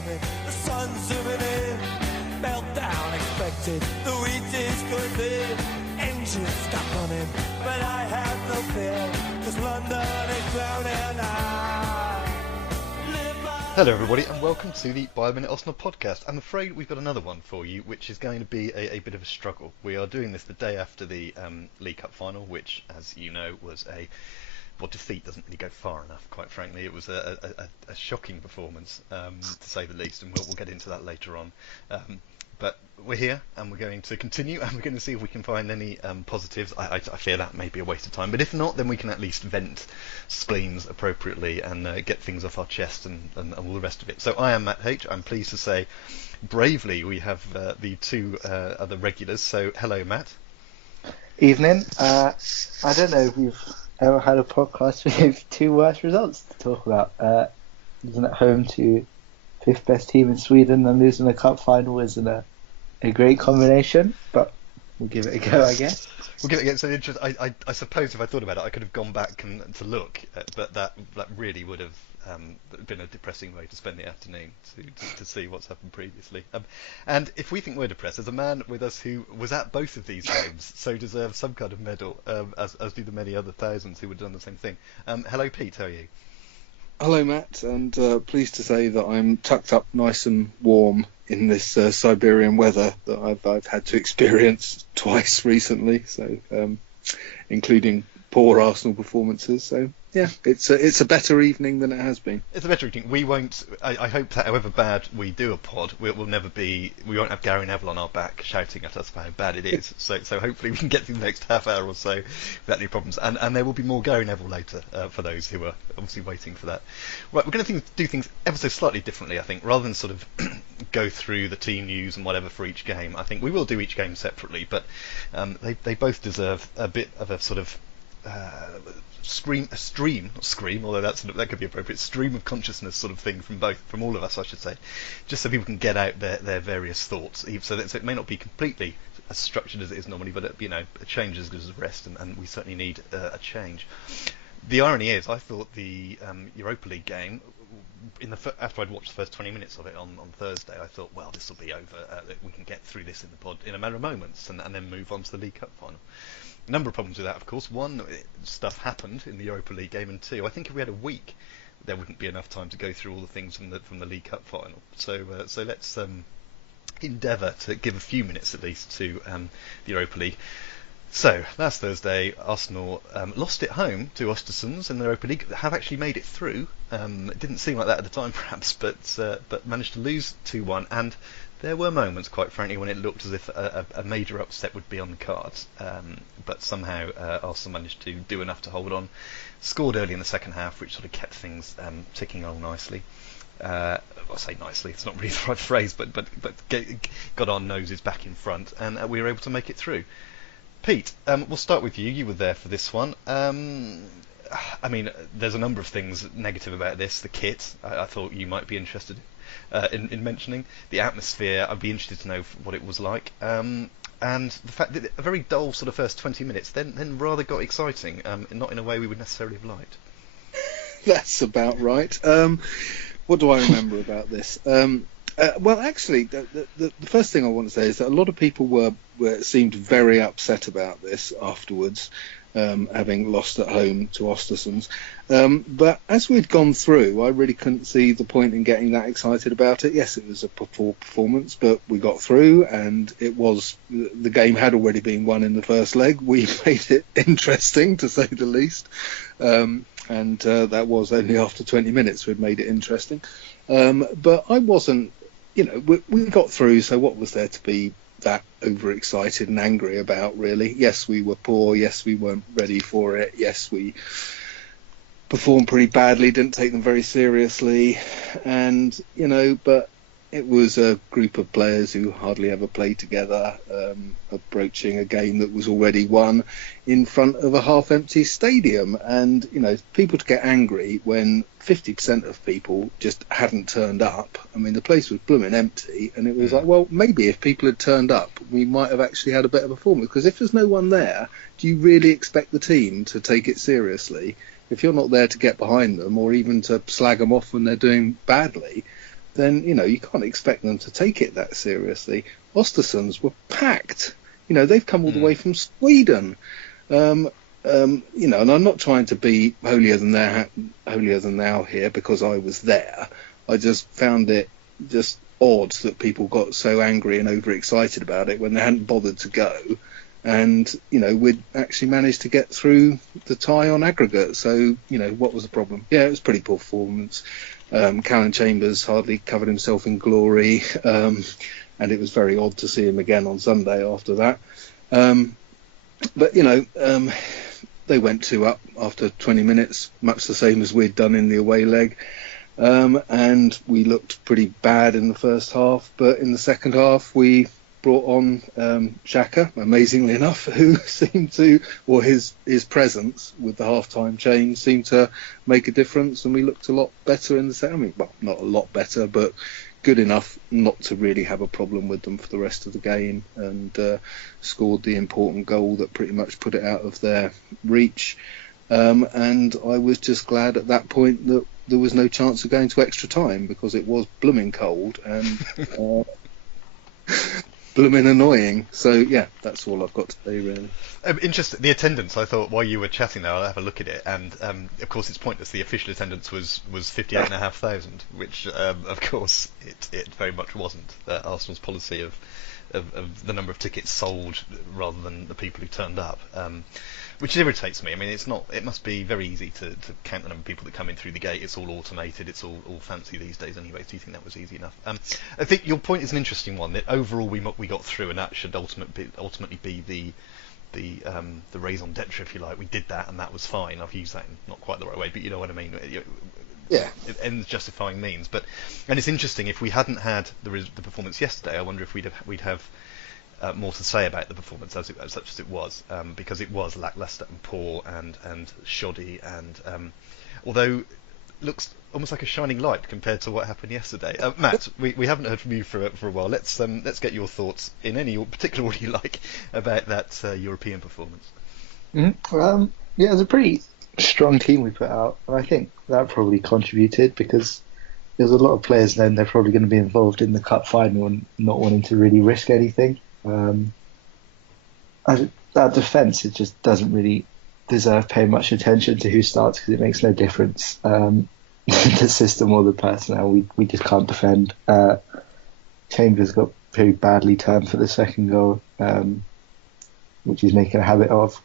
coming, the sun's zooming in, meltdown expected, the wheat is good there, engines stop running, but I have no fear, 'cause London is drowning. Hello everybody and welcome to the By the Minute Arsenal podcast. I'm afraid we've got another one for you, which is going to be a bit of a struggle. We are doing this the day after the League Cup final, which, as you know, was defeat doesn't really go far enough, quite frankly. It was a shocking performance, to say the least, and we'll get into that later on. But we're here, and we're going to continue, and we're going to see if we can find any positives. I fear that may be a waste of time, but if not, then we can at least vent spleens appropriately and get things off our chest and all the rest of it. So I am Matt H. I'm pleased to say, bravely, we have the two other regulars. So hello, Matt. Evening. I don't know if we've ever had a podcast with two worse results to talk about. Losing at home to fifth best team in Sweden and losing a cup final isn't a great combination, but we'll give it a go, I guess. We'll give it a go. So I suppose if I thought about it, I could have gone back to look, but that really would have been a depressing way to spend the afternoon to see what's happened previously. And if we think we're depressed, there's a man with us who was at both of these games, so deserves some kind of medal, as do the many other thousands who would have done the same thing. Hello, Pete. How are you? Hello, Matt, and pleased to say that I'm tucked up nice and warm in this Siberian weather that I've had to experience twice recently, so including poor Arsenal performances. So yeah, it's a better evening than it has been. It's a better evening. We won't. I hope that however bad we do a pod, we won't have Gary Neville on our back shouting at us for how bad it is. So hopefully we can get through the next half hour or so without any problems. And there will be more Gary Neville later for those who are obviously waiting for that. Right, we're going to do things ever so slightly differently, I think, rather than sort of go through the team news and whatever for each game. I think we will do each game separately, but they both deserve a bit of a sort of stream, although that could be appropriate, stream of consciousness sort of thing from all of us, I should say, just so people can get out their various thoughts, so it may not be completely as structured as it is normally, but a change is as good as a rest, and we certainly need a change. The irony is, I thought the Europa League game, after I'd watched the first 20 minutes of it on Thursday, I thought, well, this will be over, we can get through this in the pod in a matter of moments, and then move on to the League Cup final. A number of problems with that, of course. One, stuff happened in the Europa League game, and two, I think if we had a week, there wouldn't be enough time to go through all the things from the League Cup final. So let's endeavour to give a few minutes at least to the Europa League. So last Thursday, Arsenal lost at home to Ostersunds in the Europa League. Have actually made it through. It didn't seem like that at the time, perhaps, but managed to lose 2-1 and. There were moments, quite frankly, when it looked as if a major upset would be on the cards, but somehow Arsenal managed to do enough to hold on. Scored early in the second half, which sort of kept things ticking along nicely. I say nicely, it's not really the right phrase, but got our noses back in front, and we were able to make it through. Pete, we'll start with you. You were there for this one. I mean, there's a number of things negative about this. The kit, I thought you might be interested in mentioning. The atmosphere, I'd be interested to know what it was like. And the fact that a very dull sort of first 20 minutes then rather got exciting, not in a way we would necessarily have liked. That's about right. What do I remember about this? Well, actually, the first thing I want to say is that a lot of people seemed very upset about this afterwards, having lost at home to Ostersunds. But as we'd gone through, I really couldn't see the point in getting that excited about it. Yes, it was a poor performance, but we got through, and the game had already been won in the first leg. We made it interesting, to say the least. And that was only after 20 minutes we'd made it interesting. But I wasn't, we got through, so what was there to be that overexcited and angry about, really? Yes, we were poor. Yes, we weren't ready for it. Yes, we performed pretty badly, didn't take them very seriously. And, but it was a group of players who hardly ever played together, approaching a game that was already won in front of a half-empty stadium. And, people to get angry when 50% of people just hadn't turned up. I mean, the place was blooming empty, and it was like, well, maybe if people had turned up, we might have actually had a better performance. Because if there's no one there, do you really expect the team to take it seriously? If you're not there to get behind them or even to slag them off when they're doing badly, then you can't expect them to take it that seriously. Ostersunds were packed. They've come all the way from Sweden. And I'm not trying to be holier than thou here because I was there. I just found it just odd that people got so angry and overexcited about it when they hadn't bothered to go. And, we'd actually managed to get through the tie on aggregate. So, what was the problem? Yeah, it was a pretty poor performance. Callan Chambers hardly covered himself in glory. And it was very odd to see him again on Sunday after that. But, they went 2 up after 20 minutes, much the same as we'd done in the away leg. And we looked pretty bad in the first half. But in the second half, we brought on Xhaka, amazingly enough, who seemed to, or his presence with the half-time change seemed to make a difference, and we looked a lot better in the second. I mean, well, not a lot better, but good enough not to really have a problem with them for the rest of the game, and scored the important goal that pretty much put it out of their reach. And I was just glad at that point that there was no chance of going to extra time, because it was blooming cold and blooming annoying. So yeah, that's all I've got to say really. Interesting. The attendance, I thought while you were chatting there, I'll have a look at it, and of course it's pointless. The official attendance was 58,500, which of course it very much wasn't. Arsenal's policy of the number of tickets sold rather than the people who turned up, which irritates me. I mean, it must be very easy to count the number of people that come in through the gate. It's all automated. It's all fancy these days anyway. Do you think that was easy enough? I think your point is an interesting one, that overall we got through, and that should ultimately be the raison d'etre, if you like. We did that, and that was fine. I've used that in not quite the right way, but you know what I mean. Yeah. It ends justifying means. And it's interesting, if we hadn't had the performance yesterday, I wonder if we'd have more to say about the performance such as it was, because it was lacklustre and poor and shoddy, and although looks almost like a shining light compared to what happened yesterday. Matt, we haven't heard from you for a while. Let's get your thoughts in any particular order you like about that European performance. Mm-hmm. Yeah, it was a pretty strong team we put out, and I think that probably contributed, because there's a lot of players then they're probably going to be involved in the cup final and not wanting to really risk anything. Our defence, it just doesn't really deserve paying much attention to who starts, because it makes no difference. The system or the personnel, we just can't defend. Chambers got very badly turned for the second goal, which he's making a habit of.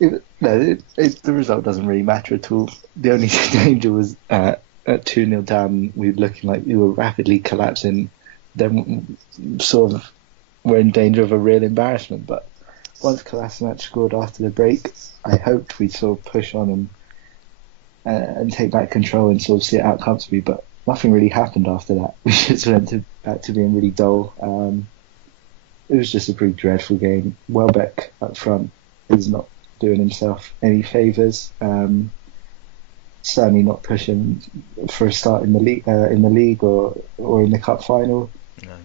The result doesn't really matter at all. The only danger was at 2-0 down, we were looking like we were rapidly collapsing. Then sort of we're in danger of a real embarrassment. But once Kolasinac scored after the break, I hoped we'd sort of push on and take back control and sort of see it out comfortably. But nothing really happened after that. We just went back to being really dull. It was just a pretty dreadful game. Welbeck up front is not doing himself any favours. Certainly not pushing for a start in the league or in the cup final. No.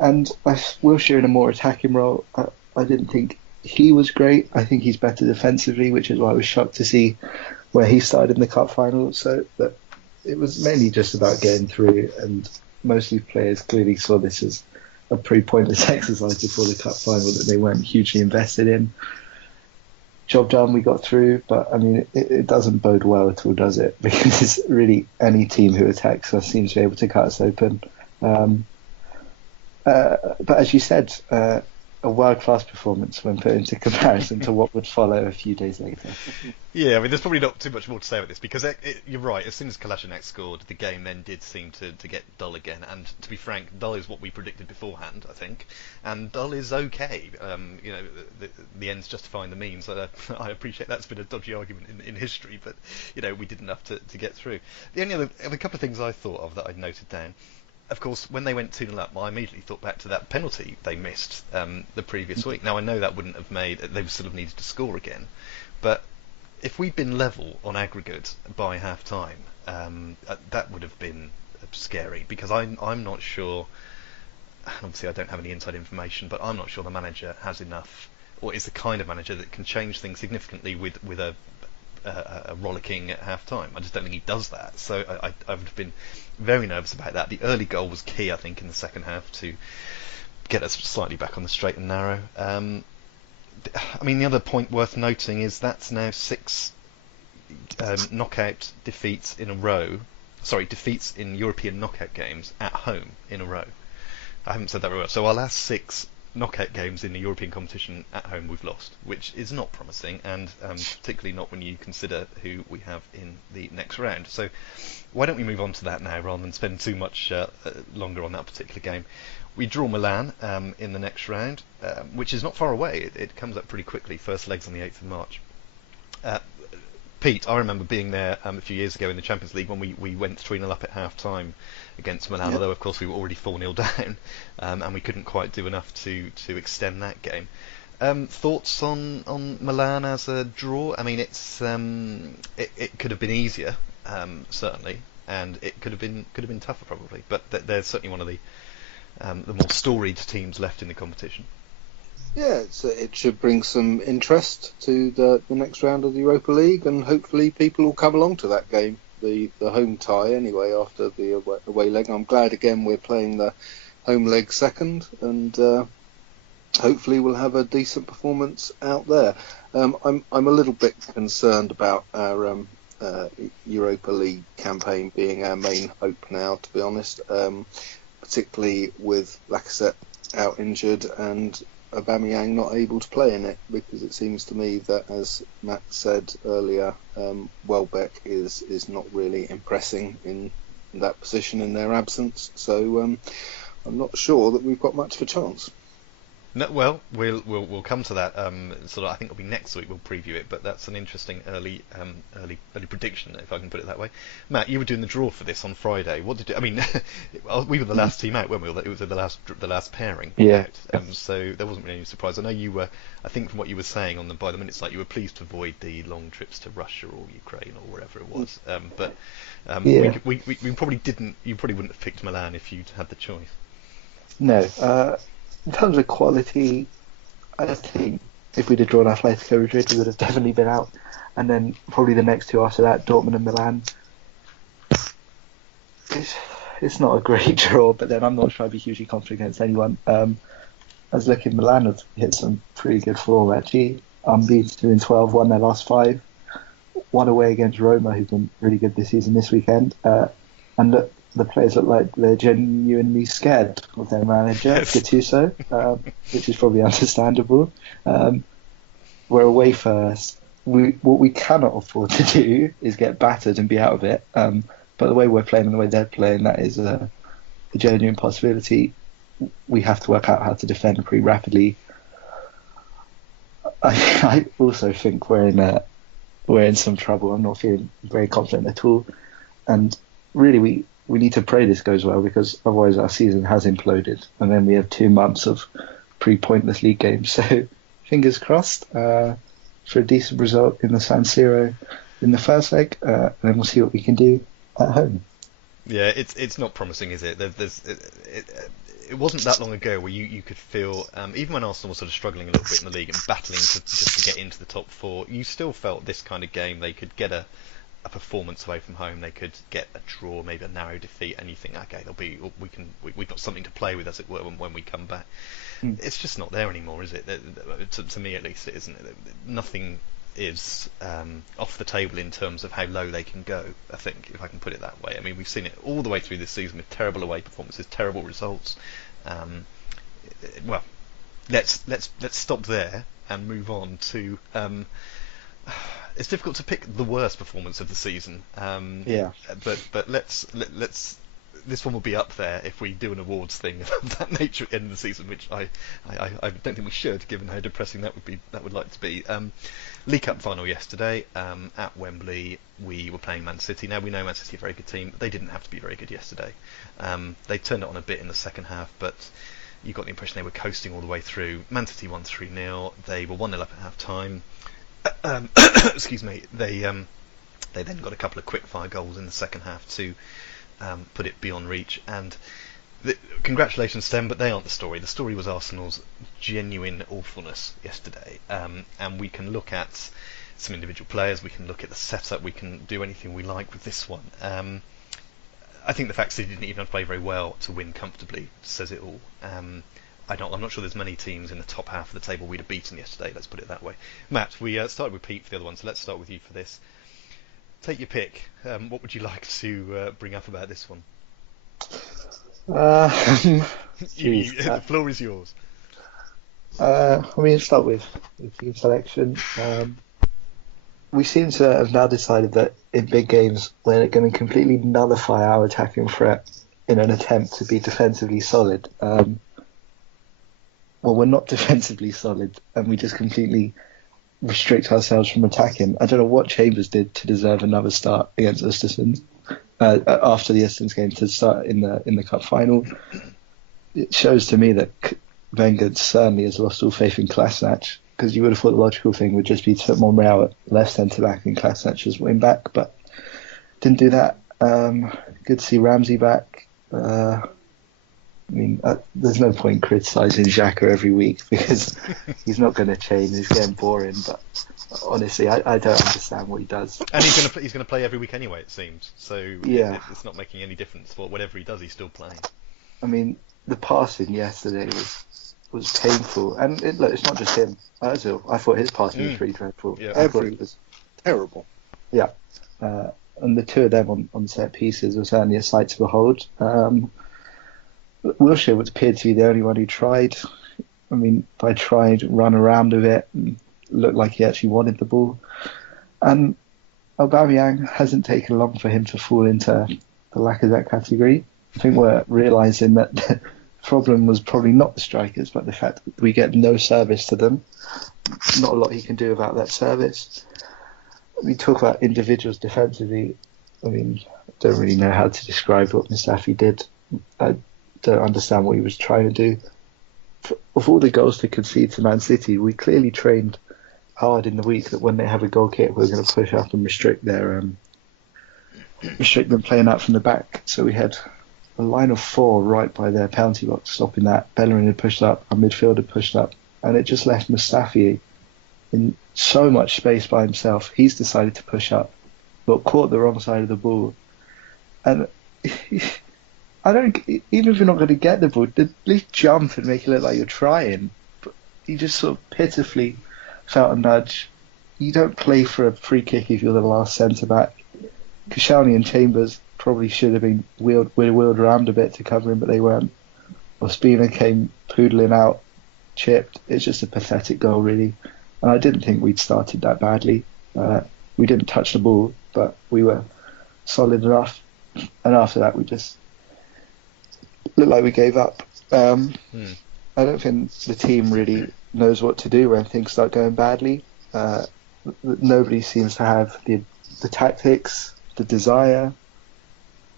And Wilshere in a more attacking role. I didn't think he was great. I think he's better defensively, which is why I was shocked to see where he started in the cup final. So that it was mainly just about getting through, and most of the players clearly saw this as a pretty pointless exercise before the cup final that they weren't hugely invested in. Job done, we got through, but I mean, it doesn't bode well at all, does it? Because really any team who attacks us seems to be able to cut us open. But as you said, a world-class performance when put into comparison to what would follow a few days later. Yeah, I mean, there's probably not too much more to say about this, because you're right. As soon as Kolasinac scored, the game then did seem to get dull again. And to be frank, dull is what we predicted beforehand, I think. And dull is okay. The ends justifying the means. I appreciate that's been a dodgy argument in history, but we did enough to get through. The only other couple of things I thought of that I'd noted down. Of course, when they went 2-0 up, I immediately thought back to that penalty they missed the previous week. Now, I know that wouldn't have made... They would still have needed to score again. But if we'd been level on aggregate by half-time, that would have been scary, because I'm not sure... Obviously, I don't have any inside information, but I'm not sure the manager has enough, or is the kind of manager that can change things significantly with a a rollicking at half time. I just don't think he does that. So I would have been very nervous about that. The early goal was key, I think, in the second half to get us slightly back on the straight and narrow. I mean, the other point worth noting is that's now 6 knockout defeats in a row. Sorry, defeats in European knockout games at home in a row. I haven't said that very well. So our last 6 knockout games in the European competition at home we've lost, which is not promising, and particularly not when you consider who we have in the next round. So why don't we move on to that now rather than spend too much longer on that particular game. We draw Milan in the next round, which is not far away. It comes up pretty quickly. First leg's on the 8th of March. Pete, I remember being there a few years ago in the Champions League when we went 3-0 up at half-time against Milan, although of course we were already 4-0 down, and we couldn't quite do enough to extend that game. Thoughts on Milan as a draw? I mean, it could have been easier, certainly, and it could have been tougher probably, but they're certainly one of the more storied teams left in the competition. Yeah, it should bring some interest to the next round of the Europa League, and hopefully people will come along to that game, the home tie anyway, after the away leg. I'm glad again we're playing the home leg second, and hopefully we'll have a decent performance out there. I'm a little bit concerned about our Europa League campaign being our main hope now, to be honest, particularly with Lacazette out injured and Aubameyang not able to play in it, because it seems to me that, as Matt said earlier, Welbeck is not really impressing in that position in their absence. So I'm not sure that we've got much of a chance. No, well, we'll come to that. Sort of, I think it'll be next week. We'll preview it, but that's an interesting early prediction, if I can put it that way. Matt, you were doing the draw for this on Friday. What did you? I mean, we were the last team out, weren't we? It was the last pairing. Yeah. Out. So there wasn't really any surprise. I know you were. I think from what you were saying by the minutes, like you were pleased to avoid the long trips to Russia or Ukraine or wherever it was. We probably didn't. You probably wouldn't have picked Milan if you'd had the choice. No. In terms of quality, I think if we'd have drawn Atletico Madrid, we would have definitely been out. And then probably the next two after that, Dortmund and Milan. It's not a great draw, but then I'm not sure I'd be hugely confident against anyone. I was looking, Milan have hit some pretty good form actually. Unbeaten in 12, won their last 5. One away against Roma, who've been really good this season this weekend. And look, the players look like they're genuinely scared of their manager, Gattuso, which is probably understandable. We're away first. What we cannot afford to do is get battered and be out of it. But the way we're playing and the way they're playing, that is a genuine possibility. We have to work out how to defend pretty rapidly. I also think we're in some trouble. I'm not feeling very confident at all. And really, we need to pray this goes well, because otherwise our season has imploded, and then we have 2 months of pretty pointless league games. So fingers crossed for a decent result in the San Siro in the first leg, and then we'll see what we can do at home. Yeah, it's not promising, is it? It wasn't that long ago where you could feel, even when Arsenal was sort of struggling a little bit in the league and battling just to get into the top 4, you still felt this kind of game they could get a performance away from home, they could get a draw, maybe a narrow defeat, and you think, okay, we've got something to play with, as it were, when we come back. It's just not there anymore, is it? To me, at least, it isn't. Nothing is off the table in terms of how low they can go, I think, if I can put it that way. I mean, we've seen it all the way through this season with terrible away performances, terrible results. Well, let's stop there and move on to. It's difficult to pick the worst performance of the season. But let's. This one will be up there if we do an awards thing of that nature at the end of the season, which I don't think we should, given how depressing that would like to be. League Cup final yesterday at Wembley. We were playing Man City. Now we know Man City are a very good team, but they didn't have to be very good yesterday. They turned it on a bit in the second half, but you got the impression they were coasting all the way through. Man City won 3-0. They were 1-0 up at half time. Excuse me. They then got a couple of quick-fire goals in the second half to put it beyond reach. And congratulations to them, but they aren't the story. The story was Arsenal's genuine awfulness yesterday. And we can look at some individual players, we can look at the setup, we can do anything we like with this one. I think the fact that he didn't even play very well to win comfortably says it all. I'm not sure there's many teams in the top half of the table we'd have beaten yesterday, let's put it that way. Matt, we started with Pete for the other one, so let's start with you for this. Take your pick. What would you like to bring up about this one? The floor is yours. Start with team selection. We seem to have now decided that in big games, we're going to completely nullify our attacking threat in an attempt to be defensively solid. We're not defensively solid, and we just completely restrict ourselves from attacking. I don't know what Chambers did to deserve another start against Ostersunds after the Ostersunds game to start in the cup final. It shows to me that Wenger certainly has lost all faith in Kolasinac, because you would have thought the logical thing would just be to put Monreal at left centre back and Kolasinac as wing back, but didn't do that. Good to see Ramsey back. There's no point criticising Xhaka every week because he's not going to change. He's getting boring. But honestly, I don't understand what he does. And he's going to play every week anyway, it seems. So yeah, it's not making any difference. Whatever he does, he's still playing. The passing yesterday was painful, and it's not just him. Ozil, I thought his passing was pretty dreadful. Yeah, everything was terrible. Yeah, and the two of them on set pieces were certainly a sight to behold. Wilshere appeared to be the only one who tried. By tried, run around a bit, and looked like he actually wanted the ball. And Aubameyang hasn't taken long for him to fall into the Lacazette category. I think we're realising that the problem was probably not the strikers, but the fact that we get no service to them. Not a lot he can do about that service. We talk about individuals defensively. I don't really know how to describe what Mustafi did. I don't understand what he was trying to do. Of all the goals to concede to Man City, we clearly trained hard in the week that when they have a goal kick, we're going to push up and restrict them playing out from the back. So we had a line of four right by their penalty box, stopping that. Bellerin had pushed up, our midfield had pushed up, and it just left Mustafi in so much space by himself. He's decided to push up, but caught the wrong side of the ball. And even if you're not going to get the ball, at least jump and make it look like you're trying. But he just sort of pitifully felt a nudge. You don't play for a free kick if you're the last centre back. Koscielny and Chambers probably should have been wheeled around a bit to cover him, but they weren't. Ospina came poodling out, chipped. It's just a pathetic goal, really. And I didn't think we'd started that badly. We didn't touch the ball, but we were solid enough. And after that, we just looked like we gave up. I don't think the team really knows what to do when things start going badly. Nobody seems to have the tactics, the desire,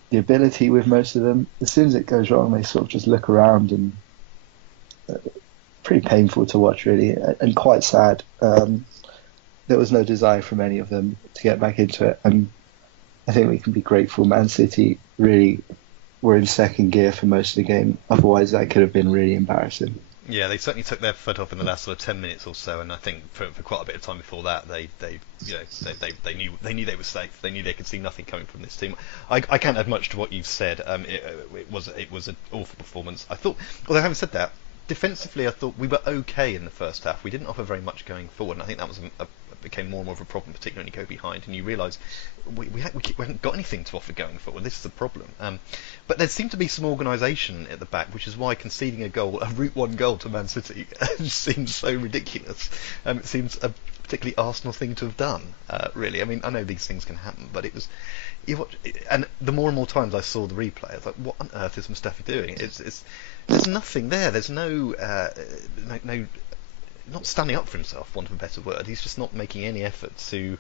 the ability with most of them. As soon as it goes wrong, they sort of just look around, and pretty painful to watch, really, and quite sad. There was no desire from any of them to get back into it, and I think we can be grateful Man City really were in second gear for most of the game. Otherwise, that could have been really embarrassing. Yeah, they certainly took their foot off in the last sort of 10 minutes or so, and I think for quite a bit of time before that, they knew they were safe. They knew they could see nothing coming from this team. I can't add much to what you've said. It was an awful performance. I thought, although having said that, defensively, I thought we were okay in the first half. We didn't offer very much going forward, and I think that was became more and more of a problem, particularly when you go behind and you realise we haven't got anything to offer going forward. This is the problem. But there seemed to be some organisation at the back, which is why conceding a Route 1 goal to Man City seems so ridiculous. It seems a particularly Arsenal thing to have done, really. I know these things can happen, but it was... and the more and more times I saw the replay, I was like, what on earth is Mustafi doing? There's nothing there. There's no not standing up for himself, for want of a better word. He's just not making any effort to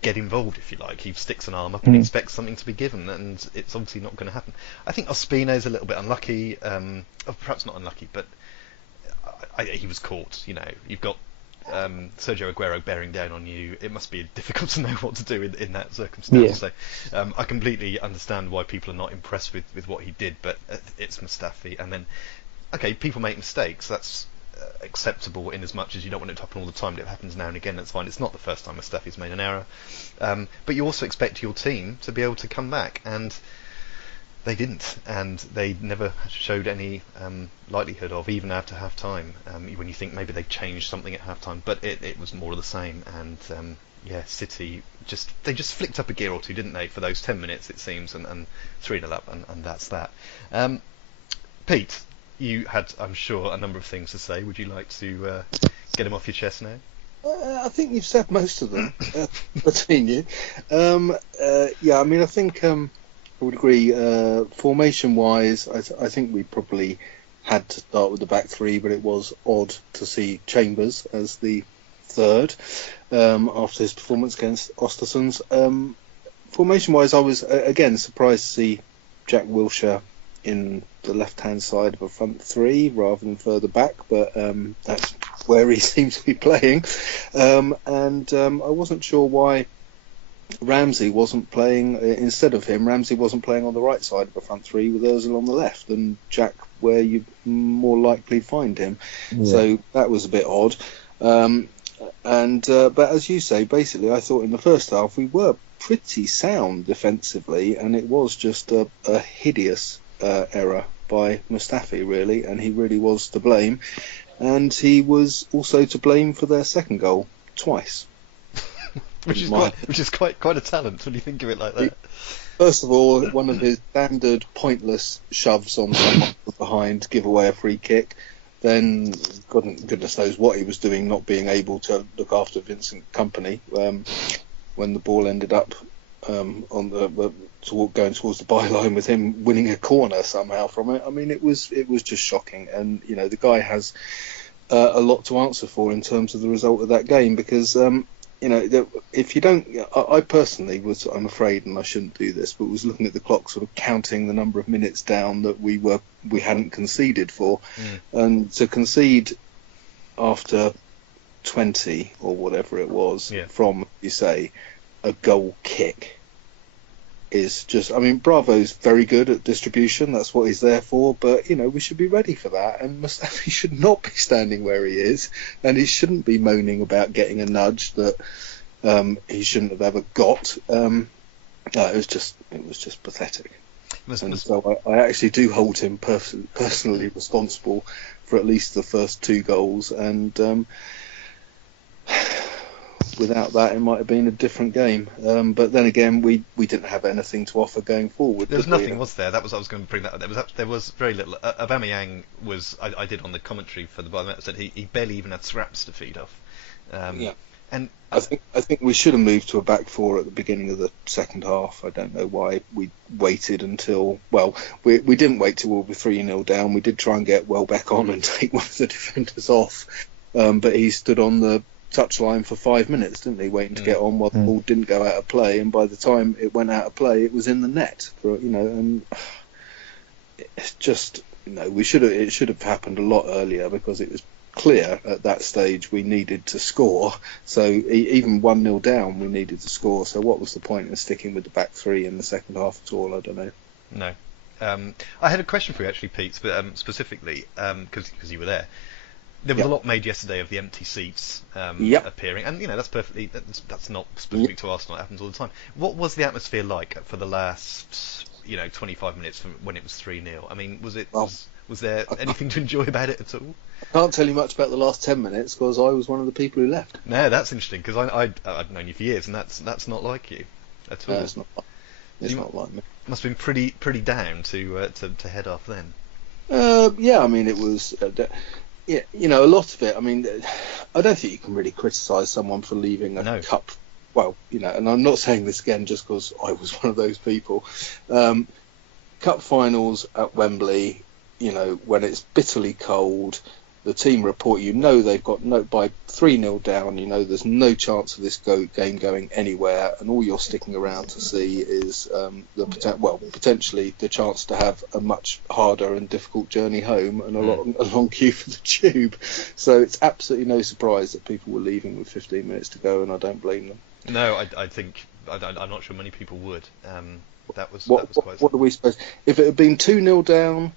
get involved, if you like. He sticks an arm up and expects something to be given, and it's obviously not going to happen. I think Ospina is a little bit unlucky, perhaps not unlucky, but he was caught. You've got Sergio Aguero bearing down on you. It must be difficult to know what to do in that circumstance. Yeah. So I completely understand why people are not impressed with what he did, but it's Mustafi. And then, okay, people make mistakes. That's acceptable in as much as you don't want it to happen all the time, but it happens now and again, that's fine. It's not the first time Mustafi's made an error. But you also expect your team to be able to come back, and they didn't, and they never showed any likelihood of, even after half-time, when you think maybe they changed something at half-time, but it was more of the same, and City they just flicked up a gear or two, didn't they, for those 10 minutes, it seems, and 3-0 up, and that's that. Pete, you had, I'm sure, a number of things to say. Would you like to get them off your chest now? I think you've said most of them between you. I think I would agree. Formation-wise, I think we probably had to start with the back three, but it was odd to see Chambers as the third after his performance against Ostersunds. Formation-wise, I was again surprised to see Jack Wilshere in the left-hand side of a front three rather than further back, but that's where he seems to be playing. I wasn't sure why Ramsey wasn't playing instead of him. Ramsey wasn't playing on the right side of the front three with Ozil on the left, and Jack where you'd more likely find him. Yeah. So that was a bit odd. But as you say, basically, I thought in the first half we were pretty sound defensively, and it was just a hideous error by Mustafi, really, and he really was to blame. And he was also to blame for their second goal twice. which is quite a talent when you think of it like that. First of all, one of his standard pointless shoves on someone from behind to give away a free kick. Then, goodness knows what he was doing, not being able to look after Vincent Kompany when the ball ended up going towards the byline with him winning a corner somehow from it. I mean, it was just shocking, and the guy has a lot to answer for in terms of the result of that game, because if you don't, I personally was, I'm afraid, and I shouldn't do this, but was looking at the clock, sort of counting the number of minutes down that we hadn't conceded for, and to concede after 20 or whatever it was from, you say, a goal kick is just, I mean, Bravo's very good at distribution, that's what he's there for, but we should be ready for that, and Mustafi should not be standing where he is, and he shouldn't be moaning about getting a nudge that he shouldn't have ever got. It was just pathetic. So I actually do hold him personally responsible for at least the first two goals, and without that, it might have been a different game. But then again, we didn't have anything to offer going forward. There was nothing, was there? I was going to bring that up. There was very little. Aubameyang was. I did on the commentary for the Bayern said he barely even had scraps to feed off. And I think we should have moved to a back four at the beginning of the second half. I don't know why we waited until. Well, we didn't wait till we were 3-0 down. We did try and get Welbeck on and take one of the defenders off, but he stood on the touchline for 5 minutes, didn't he, waiting to get on while the ball didn't go out of play, and by the time it went out of play it was in the net and it's just it should have happened a lot earlier, because it was clear at that stage we needed to score. So even 1-0 down we needed to score, so what was the point in sticking with the back three in the second half at all? I don't know. No. I had a question for you actually, Pete, specifically because you were there. There was a lot made yesterday of the empty seats appearing, and that's not specific to Arsenal. It happens all the time. What was the atmosphere like for the last 25 minutes from when it was 3-0? I mean, was there anything to enjoy about it at all? I can't tell you much about the last 10 minutes because I was one of the people who left. No, that's interesting, because I've known you for years, and that's not like you at all. No, it's not. It's not like me. Must have been pretty down to head off then. I mean, it was. A lot of it, I mean, I don't think you can really criticise someone for leaving a cup. Well, and I'm not saying this again just because I was one of those people. Cup finals at Wembley, when it's bitterly cold, the team report, they've got by 3-0 down, there's no chance of this game going anywhere, and all you're sticking around to see is potentially the chance to have a much harder and difficult journey home and a long queue for the tube. So it's absolutely no surprise that people were leaving with 15 minutes to go, and I don't blame them. No, I think I'm not sure many people would. That was quite. What are we supposed? If it had been 2-0 down,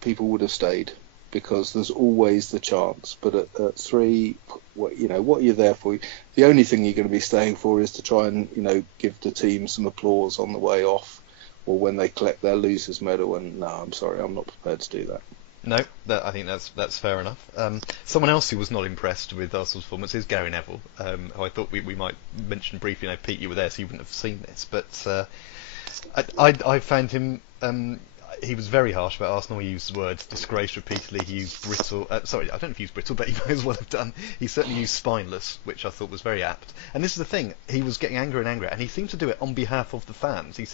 people would have stayed. because there's always the chance. But at 3, what are you there for? The only thing you're going to be staying for is to try and give the team some applause on the way off, or when they collect their losers medal. And no, I'm sorry, I'm not prepared to do that. No, I think that's fair enough. Someone else who was not impressed with Arsenal's performance is Gary Neville, who I thought we might mention briefly. Pete, you were there, so you wouldn't have seen this, but I found him. He was very harsh about Arsenal. He used the word disgrace repeatedly. He used brittle. Sorry, I don't know if he used brittle, but he might as well have done. He certainly used spineless, which I thought was very apt. And this is the thing. He was getting angrier and angrier, and he seemed to do it on behalf of the fans. He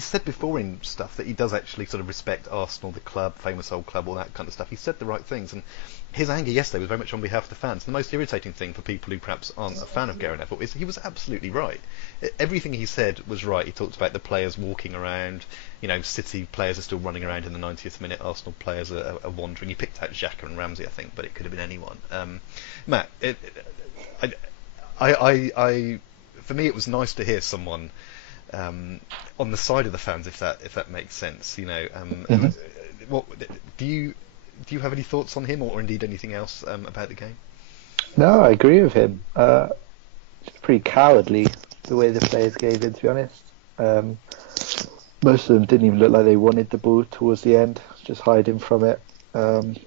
said before in stuff that he does actually sort of respect Arsenal, the club, famous old club, all that kind of stuff. He said the right things, and his anger yesterday was very much on behalf of the fans. The most irritating thing for people who perhaps aren't a fan of Gary Neville is he was absolutely right. Everything he said was right. He talked about the players walking around. City players are still running around in the 90th minute. Arsenal players are wandering. He picked out Xhaka and Ramsey, I think, but it could have been anyone. Matt, for me, it was nice to hear someone on the side of the fans, if that makes sense. What do you have any thoughts on him, or indeed anything else about the game? No, I agree with him. It's pretty cowardly the way the players gave in, to be honest. Most of them didn't even look like they wanted the ball towards the end, just hiding from it. And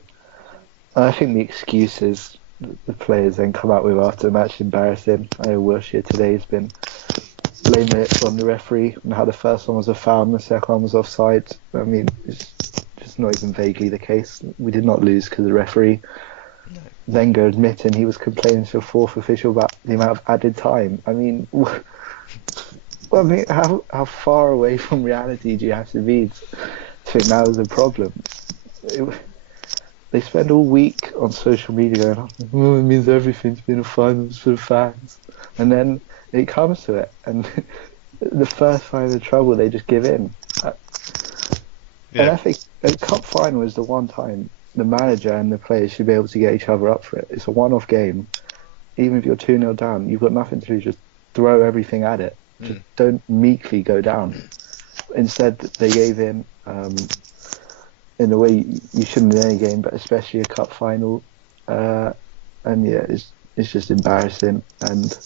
I think the excuses the players then come out with after the match is embarrassing. I know Wilshere today has been blaming it on the referee and how the first one was a foul and the second one was offside. I mean, it's just not even vaguely the case. We did not lose because of the referee. No. Wenger admitting he was complaining to the fourth official about the amount of added time. I mean, how far away from reality do you have to be to think that was a problem? They spend all week on social media going, it means everything to be in the finals for the fans. And then it comes to it, and the first sign of trouble, they just give in. And I think the cup final is the one time the manager and the players should be able to get each other up for it. It's a one-off game. Even if you're 2-0 down, you've got nothing to do, just throw everything at it. Just don't meekly go down. Instead, they gave in a way you shouldn't in any game, but especially a cup final. It's just embarrassing, and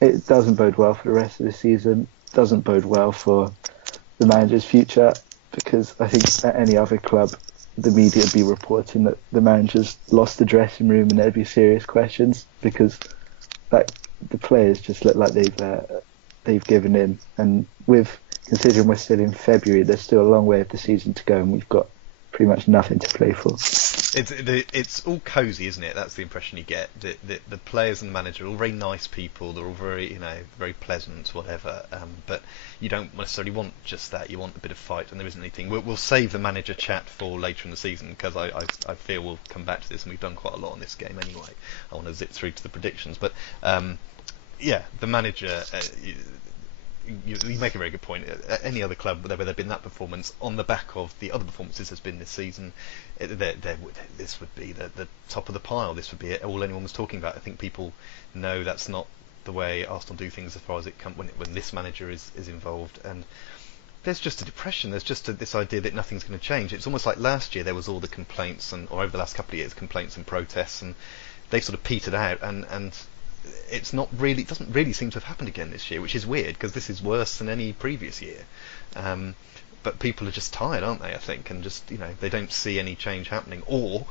it doesn't bode well for the rest of the season. Doesn't bode well for the manager's future, because I think at any other club, the media would be reporting that the manager's lost the dressing room, and there'd be serious questions, because the players just look like they've given in, and considering we're still in February, there's still a long way of the season to go, and we've got pretty much nothing to play for. It's all cosy, isn't it? That's the impression you get. The players and the manager are all very nice people. They're all very, very pleasant, whatever. But you don't necessarily want just that. You want a bit of fight, and there isn't anything. We'll save the manager chat for later in the season, because I feel we'll come back to this, and we've done quite a lot on this game anyway. I want to zip through to the predictions, but the manager. You make a very good point. At any other club where there'd been that performance on the back of the other performances has been this season, this would be the top of the pile. This would be all anyone was talking about. I think people know that's not the way Arsenal do things as far as it comes when this manager is involved. And there's just a depression. There's just this idea that nothing's going to change. It's almost like last year there was all the complaints, or over the last couple of years, complaints and protests, and they've sort of petered out, and it doesn't really seem to have happened again this year, which is weird, because this is worse than any previous year. But people are just tired, aren't they, I think, and just, they don't see any change happening, or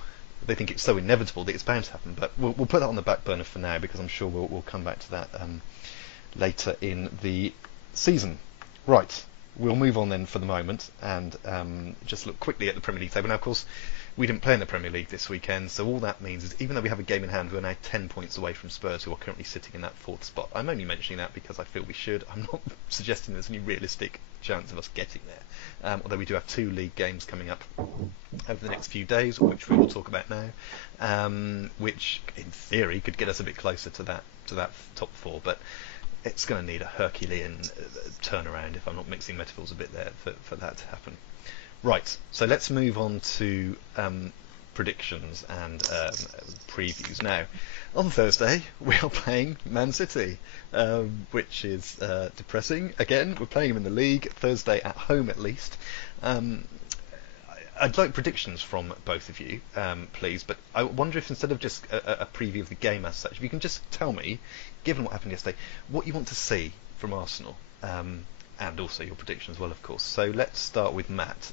they think it's so inevitable that it's bound to happen. But we'll put that on the back burner for now, because I'm sure we'll come back to that later in the season. Right, we'll move on then for the moment, and just look quickly at the Premier League table. Now, of course, we didn't play in the Premier League this weekend, so all that means is, even though we have a game in hand, we're now 10 points away from Spurs, who are currently sitting in that 4th spot. I'm only mentioning that because I feel we should. I'm not suggesting there's any realistic chance of us getting there, although we do have 2 league games coming up over the next few days, which we will talk about now, which in theory could get us a bit closer to that top 4, but it's going to need a Herculean turnaround, if I'm not mixing metaphors a bit there, for that to happen. Right, so let's move on to predictions and previews. Now, on Thursday, we are playing Man City, which is depressing. Again, we're playing them in the league, Thursday at home at least. I'd like predictions from both of you, please. But I wonder if instead of just a preview of the game as such, if you can just tell me, given what happened yesterday, what you want to see from Arsenal, and also your prediction as well, of course. So let's start with Matt.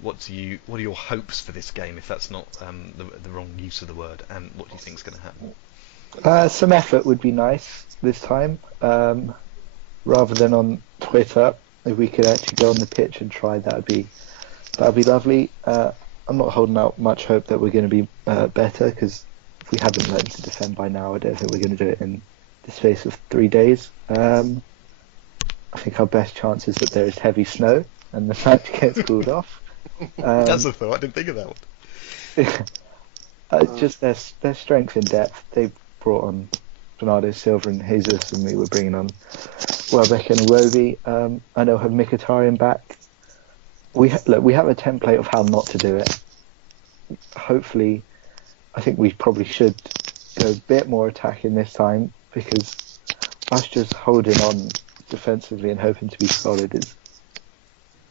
What are your hopes for this game, if that's not the wrong use of the word, and what do you think is going to happen? Some effort would be nice this time, rather than on Twitter. If we could actually go on the pitch and try, that'd be lovely. I'm not holding out much hope that we're going to be better, because if we haven't learned to defend by now, I don't think we're going to do it in the space of 3 days. I think our best chance is that there is heavy snow and the match gets called off. That's a thought. I didn't think of that one. Just their strength in depth. They brought on Bernardo Silva and Jesus, and we were bringing on Welbeck and Iwobi. I know have Mkhitaryan back. We have a template of how not to do it. Hopefully, I think we probably should go a bit more attacking this time, because us just holding on defensively and hoping to be solid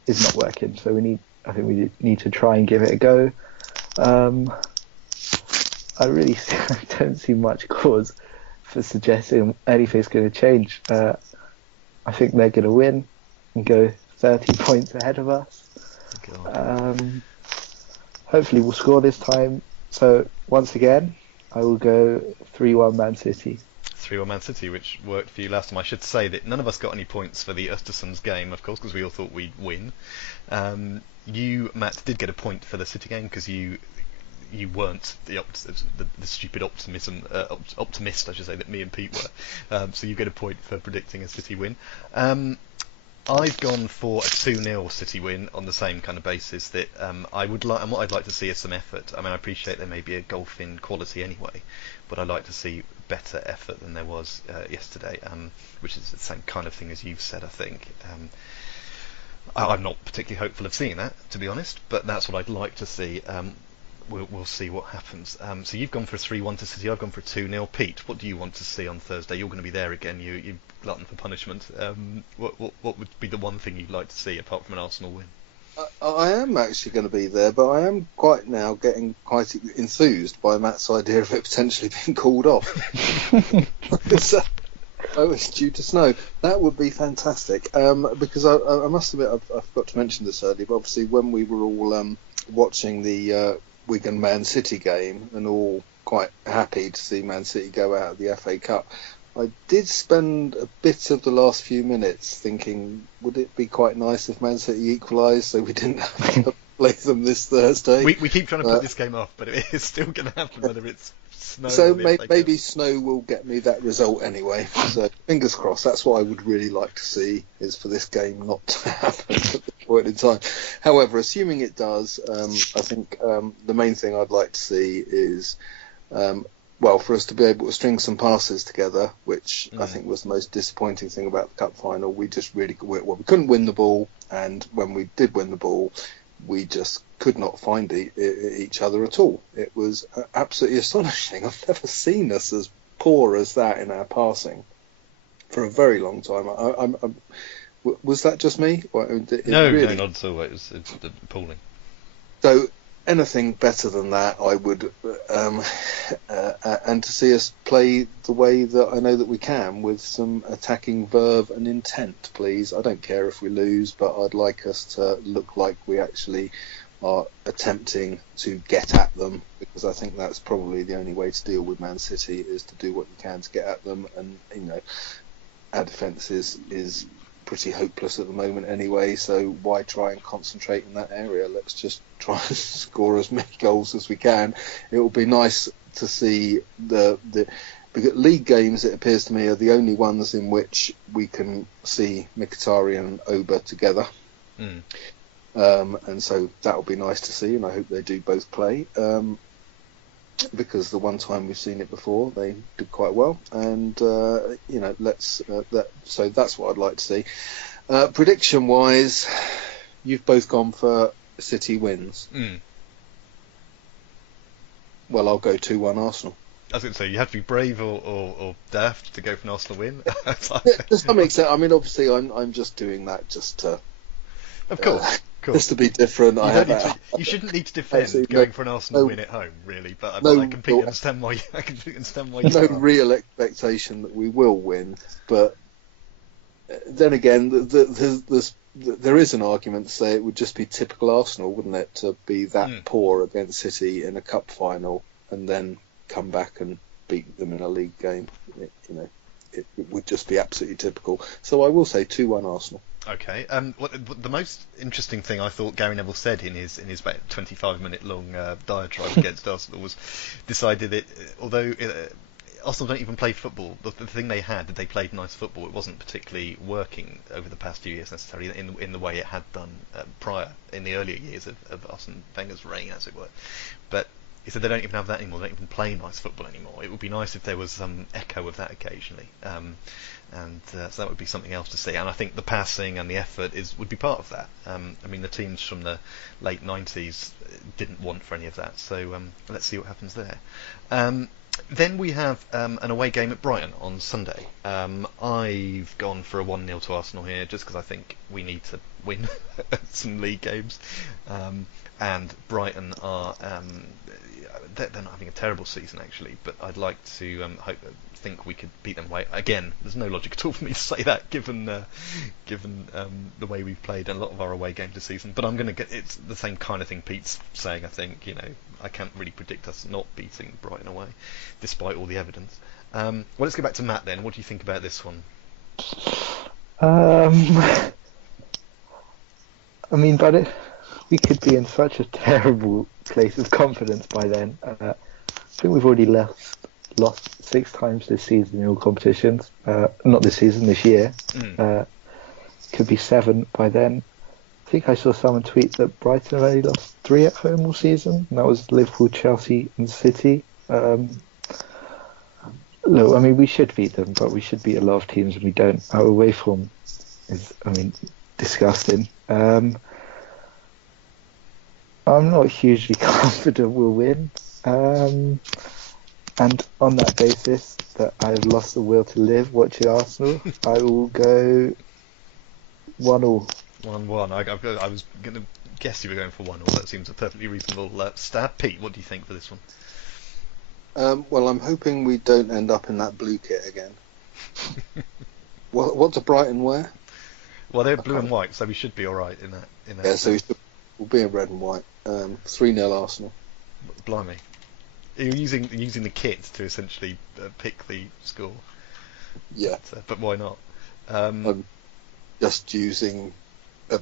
is not working. So I think we need to try and give it a go. I really don't see much cause for suggesting anything's going to change. I think they're going to win and go 30 points ahead of us. Hopefully we'll score this time. So once again, I will go 3-1 Man City. 3-1 Man City, which worked for you last time. I should say that none of us got any points for the Ostersunds game, of course, because we all thought we'd win. You, Matt, did get a point for the City game because you weren't the stupid optimist, I should say, that me and Pete were. So you get a point for predicting a City win. I've gone for a 2-0 City win on the same kind of basis that I would like, and what I'd like to see is some effort. I mean, I appreciate there may be a gulf in quality anyway, but I'd like to see better effort than there was yesterday, which is the same kind of thing as you've said, I think. I'm not particularly hopeful of seeing that, to be honest, but that's what I'd like to see. We'll see what happens. So you've gone for a 3-1 to City, I've gone for a 2-0. Pete, what do you want to see on Thursday? You're going to be there again, you glutton for punishment. What would be the one thing you'd like to see apart from an Arsenal win? I am actually going to be there, but I am getting quite enthused by Matt's idea of it potentially being called off. It's due to snow. That would be fantastic. Because I must admit, I forgot to mention this earlier, but obviously when we were all watching the Wigan Man City game and all quite happy to see Man City go out of the FA Cup, I did spend a bit of the last few minutes thinking, would it be quite nice if Man City equalised so we didn't have to play them this Thursday? We keep trying to put this game off, but it's still going to happen whether it's snow. So maybe snow will get me that result anyway. So fingers crossed. That's what I would really like to see, is for this game not to happen at this point in time. However, assuming it does, I think the main thing I'd like to see is for us to be able to string some passes together, which I think was the most disappointing thing about the cup final. We just we couldn't win the ball, and when we did win the ball, we just could not find each other at all. It was absolutely astonishing. I've never seen us as poor as that in our passing for a very long time. Was that just me? No, not at all. It's appalling. So anything better than that, I would, and to see us play the way that I know that we can, with some attacking verve and intent, please. I don't care if we lose, but I'd like us to look like we actually are attempting to get at them, because I think that's probably the only way to deal with Man City, is to do what you can to get at them. And our defence is pretty hopeless at the moment anyway, so why try and concentrate in that area? Let's just try and score as many goals as we can. It will be nice to see the because league games, it appears to me, are the only ones in which we can see Mkhitaryan and Oba together. And so that will be nice to see, and I hope they do both play, because the one time we've seen it before, they did quite well, and so that's what I'd like to see. Prediction wise, you've both gone for City wins. Well, I'll go 2-1 Arsenal. I was going to say, you have to be brave or daft to go for an Arsenal win. To some extent. I mean, obviously I'm just doing that just to of course Cool. Just to be different, You shouldn't need to defend absolutely going for an Arsenal win at home, really. But I completely understand why. I completely understand why you no are. real expectation that we will win, but then again, there is an argument to say it would just be typical Arsenal, wouldn't it, to be that poor against City in a cup final and then come back and beat them in a league game. It would just be absolutely typical. So I will say 2-1 Arsenal. Okay. The most interesting thing I thought Gary Neville said in his about 25-minute long diatribe against Arsenal was decided that although Arsenal don't even play football, the thing they played nice football. It wasn't particularly working over the past few years necessarily in the way it had done prior in the earlier years of Arsene Wenger's reign, as it were. But he said they don't even have that anymore. They don't even play nice football anymore. It would be nice if there was some echo of that occasionally. So that would be something else to see. And I think the passing and the effort would be part of that. I mean, the teams from the late 90s didn't want for any of that. So let's see what happens there. Then we have an away game at Brighton on Sunday. I've gone for a 1-0 to Arsenal here just because I think we need to win some league games. And Brighton are... they're not having a terrible season actually, but I'd like to think we could beat them away. Again, there's no logic at all for me to say that given the way we've played a lot of our away games this season. But it's the same kind of thing Pete's saying. I think I can't really predict us not beating Brighton away, despite all the evidence. Well, let's go back to Matt then. What do you think about this one? I mean, but we could be in such a terrible place of confidence by then. I think we've already lost 6 times this season in all competitions. Not this season, this year. Could be 7 by then. I think I saw someone tweet that Brighton have only lost 3 at home all season, and that was Liverpool, Chelsea and City. Look, I mean, we should beat them, but we should beat a lot of teams and we don't. Our away form is, disgusting. I'm not hugely confident we'll win. And on that basis, that I've lost the will to live watching Arsenal, I will go 1-1. 1-1. I was going to guess you were going for 1-1. That seems a perfectly reasonable stab. Pete, what do you think for this one? Well, I'm hoping we don't end up in that blue kit again. What do Brighton wear? Well, they're blue and white, so we should be all right in that. Yeah, so we'll be in red and white. 3-0 Arsenal. Blimey. You're using the kit to essentially pick the score. Yeah. But why not? I'm just using a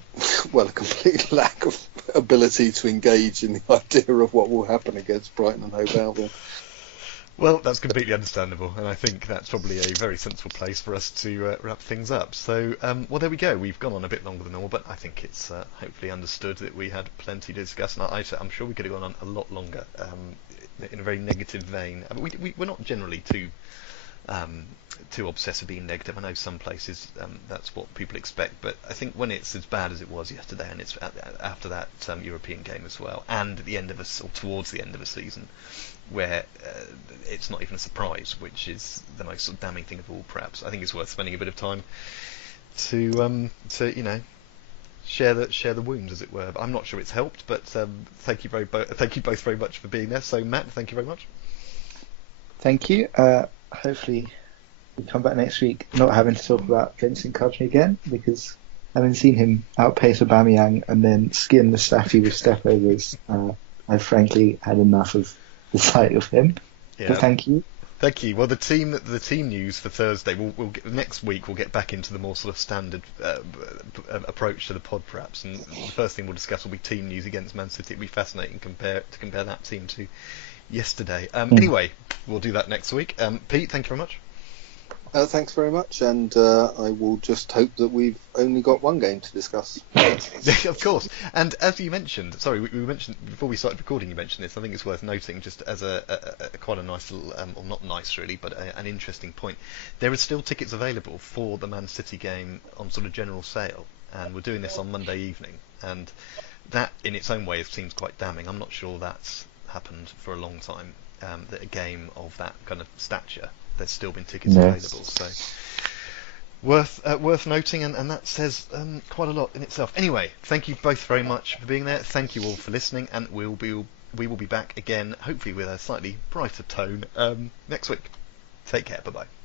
complete lack of ability to engage in the idea of what will happen against Brighton and Hove Albion. Well, that's completely understandable, and I think that's probably a very sensible place for us to wrap things up. So, well, there we go. We've gone on a bit longer than normal, but I think it's hopefully understood that we had plenty to discuss, and I'm sure we could have gone on a lot longer in a very negative vein. I mean, we're not generally too obsessed with being negative. I know some places that's what people expect, but I think when it's as bad as it was yesterday, and it's after that European game as well, and at the end of towards the end of a season, where it's not even a surprise, which is the most sort of damning thing of all, perhaps. I think it's worth spending a bit of time to share the wounds, as it were. But I'm not sure it's helped, but thank you both very much for being there. So, Matt, thank you very much. Thank you. Hopefully we come back next week not having to talk about Vincent Kompany again, because having seen him outpace Aubameyang and then skin the Staffy with step overs, I've frankly had enough of the sight of him. Yeah. But thank you. Thank you. Well, the team news for Thursday. Next week we'll get back into the more sort of standard approach to the pod, perhaps. And the first thing we'll discuss will be team news against Man City. It'll be fascinating to compare that team to yesterday. Anyway, we'll do that next week. Pete, thank you very much. Thanks very much, and I will just hope that we've only got one game to discuss. Of course. And as you mentioned, sorry, we mentioned before we started recording, you mentioned this. I think it's worth noting, just as a quite a nice little, or not nice really, but an interesting point. There are still tickets available for the Man City game on sort of general sale, and we're doing this on Monday evening, and that in its own way seems quite damning. I'm not sure that's happened for a long time, that a game of that kind of stature, there's still been tickets available. So worth noting, and that says quite a lot in itself. Anyway, thank you both very much for being there. Thank you all for listening, and we will be back again, hopefully with a slightly brighter tone next week. Take care. Bye bye.